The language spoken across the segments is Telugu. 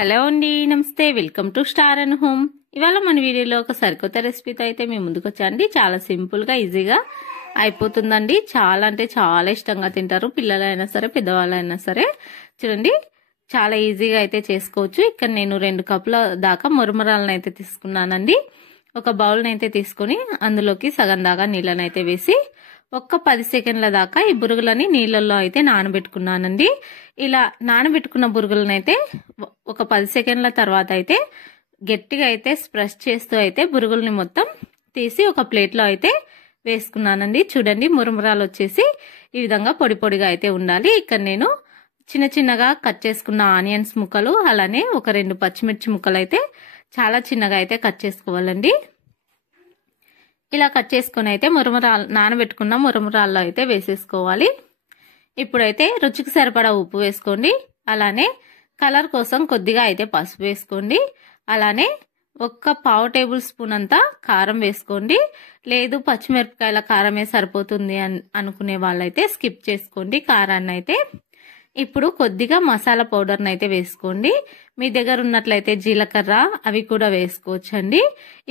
హలో అండి, నమస్తే. Welcome to star and home. ఇవాళ మన వీడియోలో ఒక సరికొత్త రెసిపీతో అయితే మేము ముందుకు వచ్చాండి. చాలా సింపుల్ గా ఈజీగా అయిపోతుందండి. చాలా అంటే చాలా ఇష్టంగా తింటారు, పిల్లలైనా సరే పెద్దవాళ్ళైనా సరే. చూడండి, చాలా ఈజీగా అయితే చేసుకోవచ్చు. ఇక్కడ నేను 2 కప్పుల దాకా మురమురాలను అయితే తీసుకున్నానండి. ఒక బౌల్ అయితే తీసుకుని అందులోకి సగం దాకా నీళ్ళని అయితే వేసి ఒక్క 10 సెకండ్ల దాకా ఈ బురుగులని నీళ్ళల్లో అయితే నానబెట్టుకున్నానండి. ఇలా నానబెట్టుకున్న బురుగులను అయితే ఒక 10 సెకండ్ల తర్వాత అయితే గట్టిగా అయితే స్ప్రెస్ చేస్తూ అయితే బురుగుల్ని మొత్తం తీసి ఒక ప్లేట్లో అయితే వేసుకున్నానండి. చూడండి, మురమురాలు వచ్చేసి ఈ విధంగా పొడి పొడిగా అయితే ఉండాలి. ఇక్కడ నేను చిన్న చిన్నగా కట్ చేసుకున్న ఆనియన్స్ ముక్కలు, అలానే ఒక 2 పచ్చిమిర్చి ముక్కలు అయితే చాలా చిన్నగా అయితే కట్ చేసుకోవాలండి. ఇలా కట్ చేసుకుని అయితే నానబెట్టుకున్న మురమురాల్లో అయితే వేసేసుకోవాలి. ఇప్పుడైతే రుచికి సరిపడా ఉప్పు వేసుకోండి. అలానే కలర్ కోసం కొద్దిగా అయితే పసుపు వేసుకోండి. అలానే ఒక్క పావు టేబుల్ స్పూన్ అంతా కారం వేసుకోండి. లేదు పచ్చిమిరపకాయల కారమే సరిపోతుంది అనుకునే వాళ్ళైతే స్కిప్ చేసుకోండి కారాన్ని అయితే. ఇప్పుడు కొద్దిగా మసాలా పౌడర్ని అయితే వేసుకోండి. మీ దగ్గర ఉన్నట్లయితే జీలకర్ర అవి కూడా వేసుకోవచ్చండి.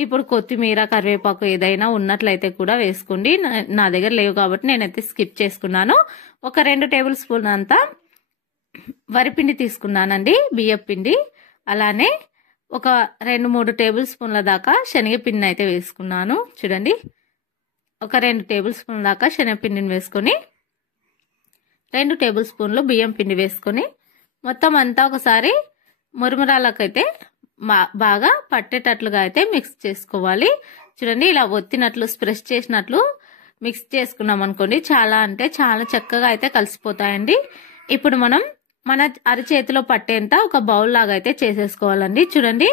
ఇప్పుడు కొత్తిమీర, కరివేపాకు ఏదైనా ఉన్నట్లయితే కూడా వేసుకోండి. నా దగ్గర లేవు కాబట్టి నేనైతే స్కిప్ చేసుకున్నాను. ఒక 2 టేబుల్ స్పూన్ అంతా వరిపిండి తీసుకున్నానండి, బియ్యం పిండి. అలానే ఒక 2-3 టేబుల్ స్పూన్ల దాకా శనగపిండిని అయితే వేసుకున్నాను. చూడండి, ఒక 2 టేబుల్ స్పూన్ల దాకా శనగపిండిని వేసుకొని 2 టేబుల్ స్పూన్లు బియ్యం పిండి వేసుకొని మొత్తం అంతా ఒకసారి మురమురాలకైతే బాగా పట్టేటట్లుగా అయితే మిక్స్ చేసుకోవాలి. చూడండి, ఇలా ఒత్తినట్లు స్ప్రెస్ చేసినట్లు మిక్స్ చేసుకున్నాం అనుకోండి, చాలా అంటే చాలా చక్కగా అయితే కలిసిపోతాయండి. ఇప్పుడు మనం మన అరచేతిలో పట్టేంత ఒక బౌల్ లాగా అయితే చేసేసుకోవాలండి. చూడండి,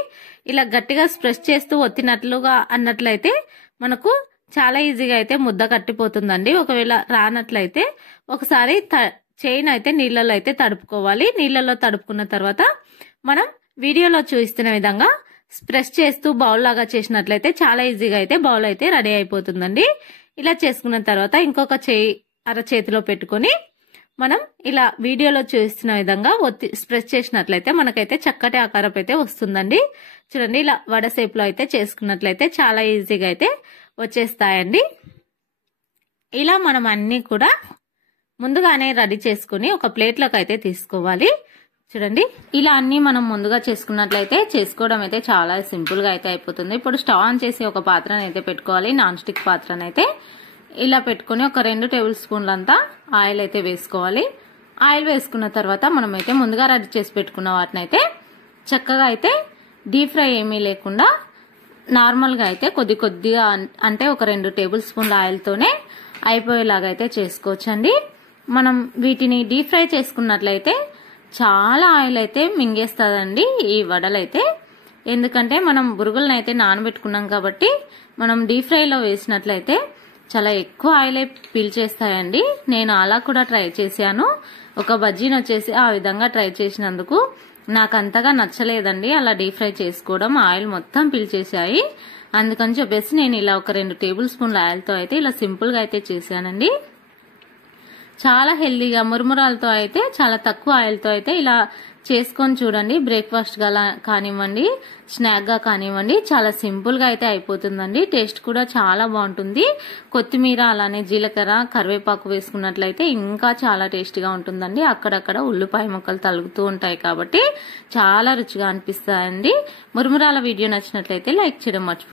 ఇలా గట్టిగా స్ప్రెస్ చేస్తూ ఒత్తినట్లుగా అన్నట్లయితే మనకు చాలా ఈజీగా అయితే ముద్ద కట్టిపోతుందండి. ఒకవేళ రానట్లయితే ఒకసారి చేయిని అయితే నీళ్ళలో అయితే తడుపుకోవాలి. నీళ్ళలో తడుపుకున్న తర్వాత మనం వీడియోలో చూపిస్తున్న విధంగా స్ప్రెస్ చేస్తూ బౌల్ లాగా చేసినట్లయితే చాలా ఈజీగా అయితే బౌల్ అయితే రెడీ అయిపోతుందండి. ఇలా చేసుకున్న తర్వాత ఇంకొక చేయి అరచేతిలో పెట్టుకొని మనం ఇలా వీడియోలో చూపిస్తున్న విధంగా స్ప్రెస్ చేసినట్లయితే మనకైతే చక్కటి ఆకారం అయితే వస్తుందండి. చూడండి, ఇలా వడ షేప్ లో అయితే చేసుకున్నట్లయితే చాలా ఈజీగా అయితే వచ్చేస్తాయండి. ఇలా మనం అన్ని కూడా ముందుగానే రెడీ చేసుకుని ఒక ప్లేట్లోకి అయితే తీసుకోవాలి. చూడండి, ఇలా అన్ని మనం ముందుగా చేసుకున్నట్లయితే చేసుకోవడం అయితే చాలా సింపుల్ గా అయితే అయిపోతుంది. ఇప్పుడు స్టవ్ ఆన్ చేసి ఒక పాత్రను అయితే పెట్టుకోవాలి. నాన్ స్టిక్ పాత్రను అయితే ఇలా పెట్టుకుని ఒక 2 టేబుల్ స్పూన్లంతా ఆయిల్ అయితే వేసుకోవాలి. ఆయిల్ వేసుకున్న తర్వాత మనం అయితే ముందుగా రెడీ చేసి పెట్టుకున్న వాటిని అయితే చక్కగా అయితే డీప్ ఫ్రై ఏమీ లేకుండా నార్మల్గా అయితే కొద్దిగా అంటే ఒక 2 టేబుల్ స్పూన్ల ఆయిల్తోనే అయిపోయేలాగా అయితే చేసుకోవచ్చండి. మనం వీటిని డీప్ ఫ్రై చేసుకున్నట్లయితే చాలా ఆయిల్ అయితే మింగేస్తుందండి ఈ వడలైతే. ఎందుకంటే మనం బురుగులను అయితే నానబెట్టుకున్నాం కాబట్టి మనం డీప్ ఫ్రైలో వేసినట్లయితే చాలా ఎక్కువ ఆయిల్ పీల్చేస్తాయండి. నేను అలా కూడా ట్రై చేశాను. ఒక బజ్జీని వచ్చేసి ఆ విధంగా ట్రై చేసినందుకు నాకు అంతగా నచ్చలేదండి అలా డీప్ ఫ్రై చేసుకోవడం. ఆయిల్ మొత్తం పీల్చేసాయి. అందుకని చెప్పేసి నేను ఇలా ఒక 2 టేబుల్ స్పూన్ల ఆయిల్తో అయితే ఇలా సింపుల్ గా అయితే చేశానండి. చాలా హెల్దీగా మురమురాలతో అయితే చాలా తక్కువ ఆయిల్తో అయితే ఇలా చేసుకొని చూడండి. బ్రేక్ఫాస్ట్ గా కానివ్వండి, స్నాక్ గా కానివ్వండి, చాలా సింపుల్ గా అయితే అయిపోతుందండి. టేస్ట్ కూడా చాలా బాగుంటుంది. కొత్తిమీర అలానే జీలకర్ర, కరివేపాకు వేసుకున్నట్లయితే ఇంకా చాలా టేస్టీగా ఉంటుందండి. అక్కడక్కడ ఉల్లిపాయ ముక్కలు తలుగుతూ ఉంటాయి కాబట్టి చాలా రుచిగా అనిపిస్తాయండి. మురమురాల వీడియో నచ్చినట్లయితే లైక్ చేయడం మర్చిపోండి.